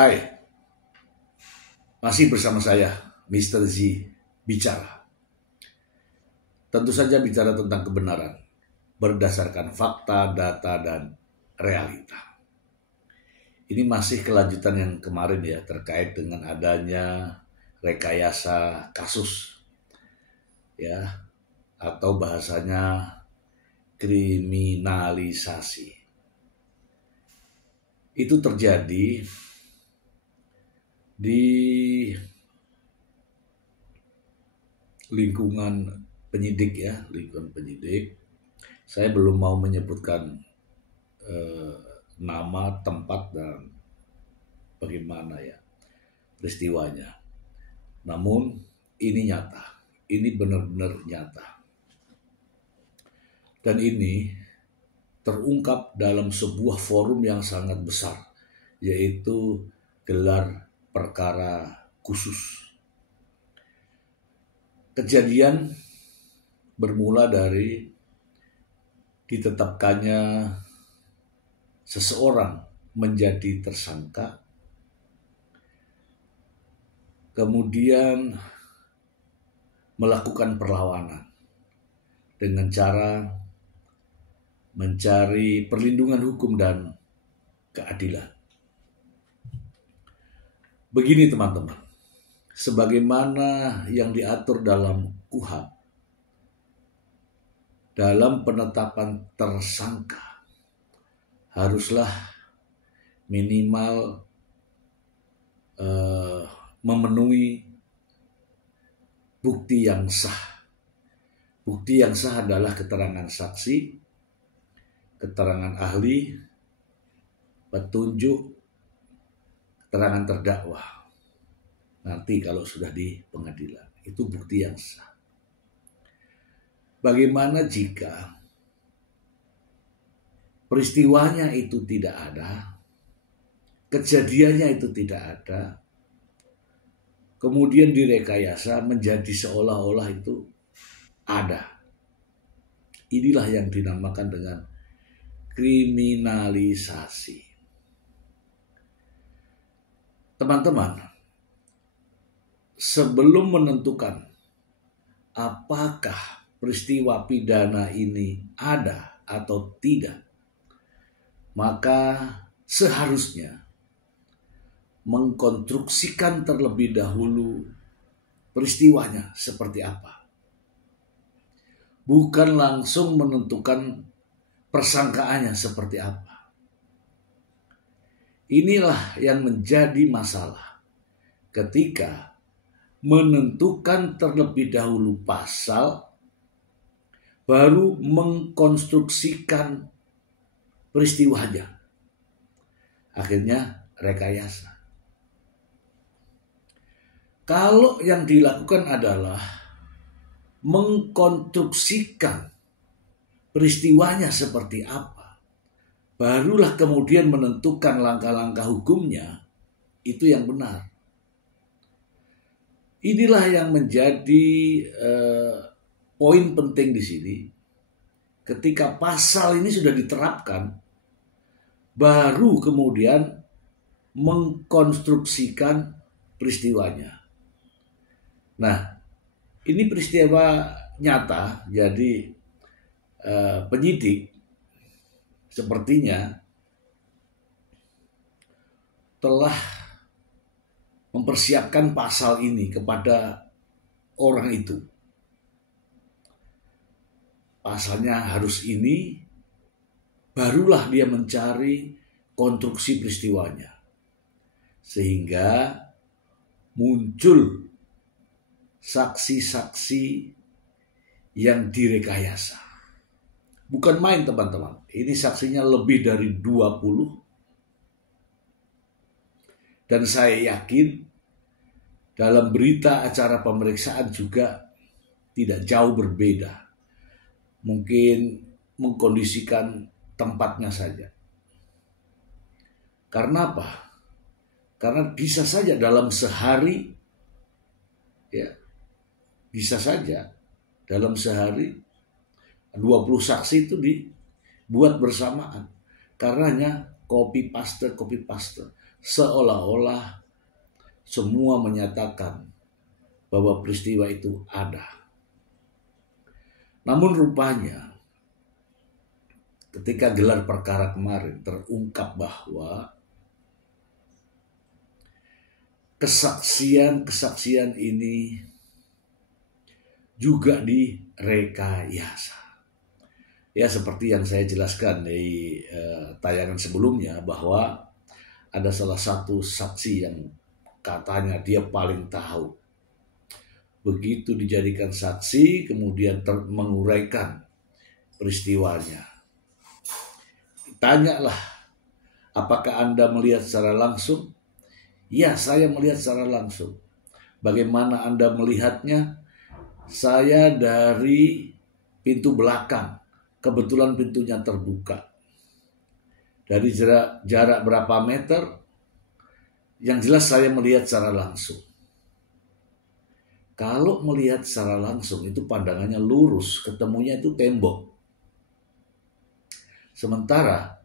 Hai, masih bersama saya, Mr. Z bicara. Tentu saja bicara tentang kebenaran, berdasarkan fakta, data, dan realita. Ini masih kelanjutan yang kemarin ya, terkait dengan adanya rekayasa kasus, ya, atau bahasanya kriminalisasi. Itu terjadi di lingkungan penyidik ya, lingkungan penyidik. Saya belum mau menyebutkan nama, tempat, dan bagaimana ya peristiwanya. Namun ini nyata, ini benar-benar nyata. Dan ini terungkap dalam sebuah forum yang sangat besar, yaitu gelar perkara khusus. Kejadian bermula dari ditetapkannya seseorang menjadi tersangka, kemudian melakukan perlawanan dengan cara mencari perlindungan hukum dan keadilan. Begini teman-teman, sebagaimana yang diatur dalam KUHP, dalam penetapan tersangka haruslah minimal memenuhi bukti yang sah. Bukti yang sah adalah keterangan saksi, keterangan ahli, petunjuk, keterangan terdakwa. Nanti kalau sudah di pengadilan, itu bukti yang sah. Bagaimana jika peristiwanya itu tidak ada, kejadiannya itu tidak ada, kemudian direkayasa menjadi seolah-olah itu ada. Inilah yang dinamakan dengan kriminalisasi. Teman-teman, sebelum menentukan apakah peristiwa pidana ini ada atau tidak, maka seharusnya mengkonstruksikan terlebih dahulu peristiwanya seperti apa. Bukan langsung menentukan persangkaannya seperti apa. Inilah yang menjadi masalah ketika menentukan terlebih dahulu pasal, baru mengkonstruksikan peristiwanya. Akhirnya rekayasa. Kalau yang dilakukan adalah mengkonstruksikan peristiwanya seperti apa, barulah kemudian menentukan langkah-langkah hukumnya, itu yang benar. Inilah yang menjadi poin penting di sini. Ketika pasal ini sudah diterapkan, baru kemudian mengkonstruksikan peristiwanya. Nah, ini peristiwa nyata, jadi penyidik sepertinya telah mempersiapkan pasal ini kepada orang itu. Pasalnya harus ini, barulah dia mencari konstruksi peristiwanya. Sehingga muncul saksi-saksi yang direkayasa. Bukan main teman-teman, ini saksinya lebih dari 20. Dan saya yakin dalam berita acara pemeriksaan juga tidak jauh berbeda. Mungkin mengkondisikan tempatnya saja. Karena apa? Karena bisa saja dalam sehari, ya, bisa saja dalam sehari 20 saksi itu dibuat bersamaan. Karenanya copy paste. seolah-olah semua menyatakan bahwa peristiwa itu ada. Namun rupanya ketika gelar perkara kemarin terungkap bahwa kesaksian ini juga direkayasa. Ya, seperti yang saya jelaskan di tayangan sebelumnya, bahwa ada salah satu saksi yang katanya dia paling tahu. Begitu dijadikan saksi, kemudian menguraikan peristiwanya. Tanyalah, apakah Anda melihat secara langsung? Ya, saya melihat secara langsung. Bagaimana Anda melihatnya? Saya dari pintu belakang. Kebetulan pintunya terbuka. Dari jarak berapa meter? Yang jelas saya melihat secara langsung. Kalau melihat secara langsung itu pandangannya lurus, ketemunya itu tembok. Sementara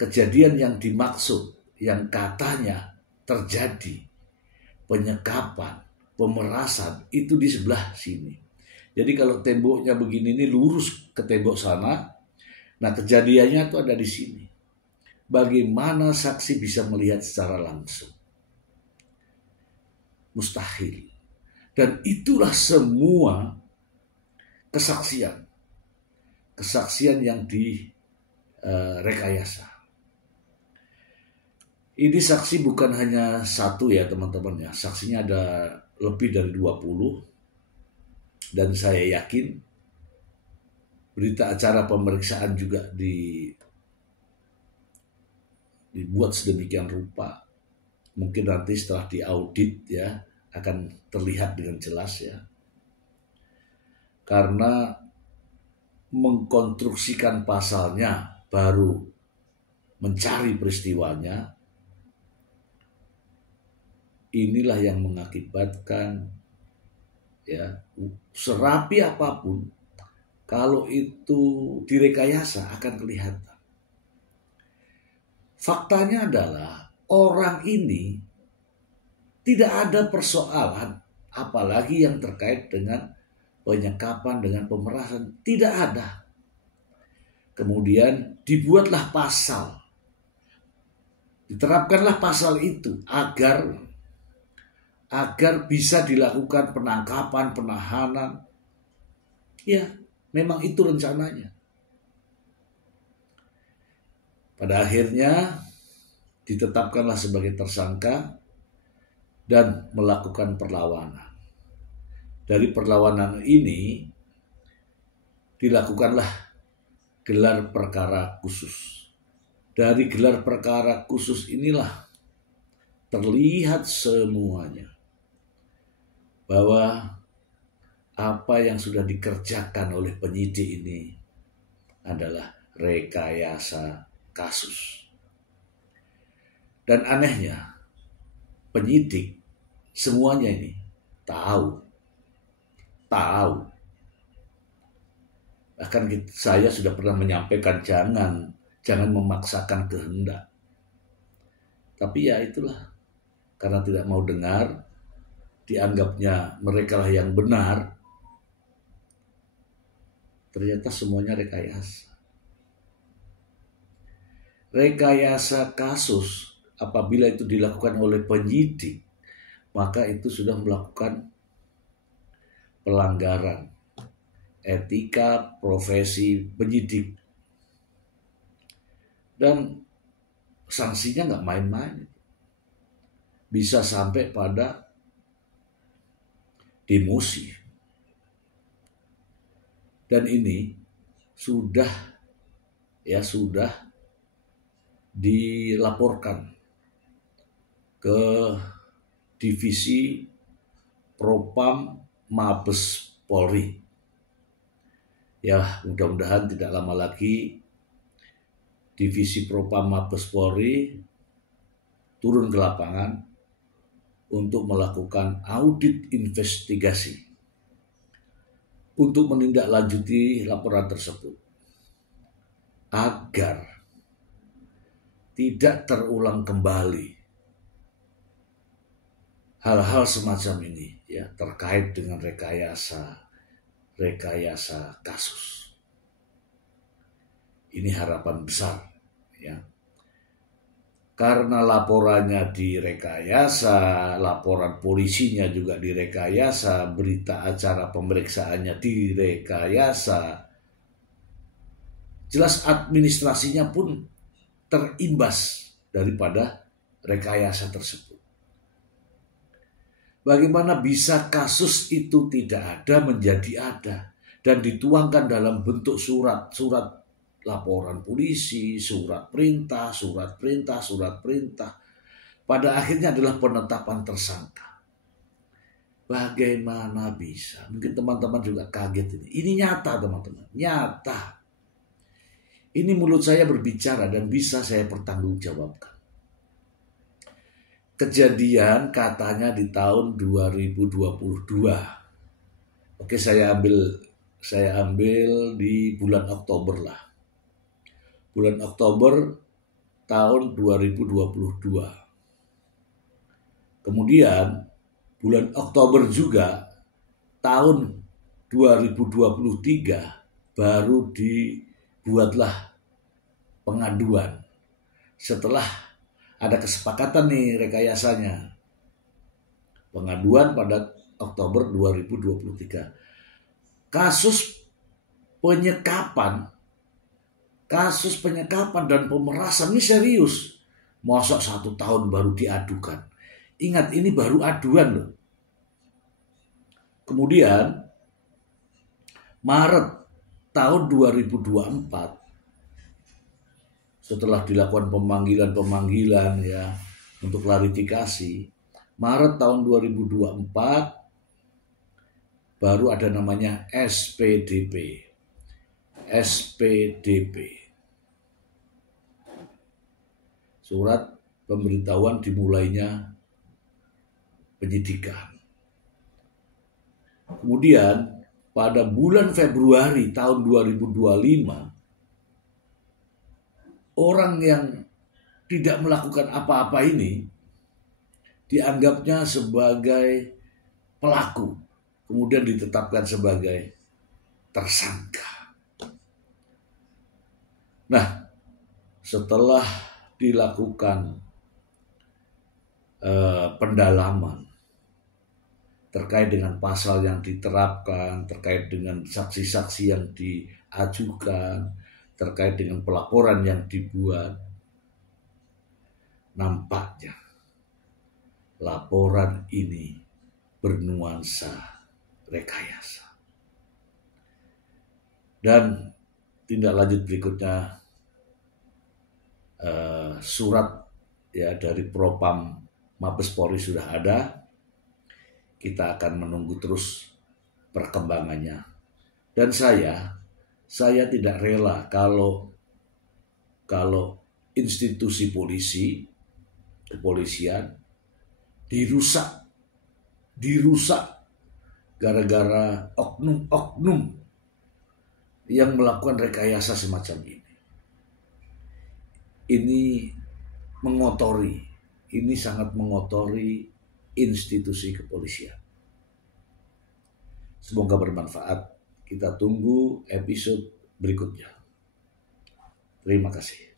kejadian yang dimaksud, yang katanya terjadi, penyekapan, pemerasan, itu di sebelah sini. Jadi kalau temboknya begini, ini lurus ke tembok sana. Nah, kejadiannya itu ada di sini. Bagaimana saksi bisa melihat secara langsung? Mustahil. Dan itulah semua kesaksian. Kesaksian yang direkayasa. Ini saksi bukan hanya satu ya teman-teman ya. Saksinya ada lebih dari 20. Dan saya yakin berita acara pemeriksaan juga dibuat sedemikian rupa. Mungkin nanti setelah diaudit ya akan terlihat dengan jelas ya. Karena mengkonstruksikan pasalnya baru mencari peristiwanya, inilah yang mengakibatkan ya, serapi apapun, kalau itu direkayasa akan kelihatan. Faktanya adalah orang ini tidak ada persoalan, apalagi yang terkait dengan penyekapan, dengan pemerasan, tidak ada. Kemudian dibuatlah pasal, diterapkanlah pasal itu agar bisa dilakukan penangkapan, penahanan. Ya, memang itu rencananya. Pada akhirnya ditetapkanlah sebagai tersangka dan melakukan perlawanan. Dari perlawanan ini dilakukanlah gelar perkara khusus. Dari gelar perkara khusus inilah terlihat semuanya bahwa apa yang sudah dikerjakan oleh penyidik ini adalah rekayasa kasus. Dan anehnya, penyidik semuanya ini tahu. Bahkan saya sudah pernah menyampaikan jangan memaksakan kehendak. Tapi ya itulah, karena tidak mau dengar, dianggapnya mereka lah yang benar, ternyata semuanya rekayasa. Rekayasa kasus apabila itu dilakukan oleh penyidik, maka itu sudah melakukan pelanggaran etika profesi penyidik. Dan sanksinya nggak main-main. Bisa sampai pada demosi. Dan ini sudah dilaporkan ke divisi Propam Mabes Polri. Ya, mudah-mudahan tidak lama lagi divisi Propam Mabes Polri turun ke lapangan untuk melakukan audit investigasi untuk menindaklanjuti laporan tersebut agar tidak terulang kembali hal-hal semacam ini ya terkait dengan rekayasa kasus. Ini harapan besar ya. Karena laporannya direkayasa, laporan polisinya juga direkayasa, berita acara pemeriksaannya direkayasa, jelas administrasinya pun terimbas daripada rekayasa tersebut. Bagaimana bisa kasus itu tidak ada menjadi ada dan dituangkan dalam bentuk surat laporan polisi, surat perintah. Pada akhirnya adalah penetapan tersangka. Bagaimana bisa? Mungkin teman-teman juga kaget ini. Ini nyata teman-teman, nyata. Ini mulut saya berbicara dan bisa saya pertanggungjawabkan. Kejadian katanya di tahun 2022. Oke, saya ambil di bulan Oktober lah. Bulan Oktober tahun 2022. Kemudian bulan Oktober juga tahun 2023 baru dibuatlah pengaduan. Setelah ada kesepakatan nih rekayasanya. Pengaduan pada Oktober 2023. Kasus penyekapan dan pemerasan ini serius. Masa 1 tahun baru diadukan. Ingat ini baru aduan loh. Kemudian Maret tahun 2024 setelah dilakukan pemanggilan ya untuk klarifikasi, Maret tahun 2024 baru ada namanya SPDP. Surat pemberitahuan dimulainya penyidikan. Kemudian pada bulan Februari tahun 2025, orang yang tidak melakukan apa-apa ini dianggapnya sebagai pelaku, kemudian ditetapkan sebagai tersangka. Nah, setelah dilakukan pendalaman terkait dengan pasal yang diterapkan, terkait dengan saksi-saksi yang diajukan, terkait dengan pelaporan yang dibuat, nampaknya laporan ini bernuansa rekayasa. Dan tindak lanjut berikutnya, surat ya dari Propam Mabes Polri sudah ada. Kita akan menunggu terus perkembangannya. Dan saya tidak rela kalau institusi kepolisian dirusak gara-gara oknum yang melakukan rekayasa semacam ini. Ini sangat mengotori institusi kepolisian. Semoga bermanfaat. Kita tunggu episode berikutnya. Terima kasih.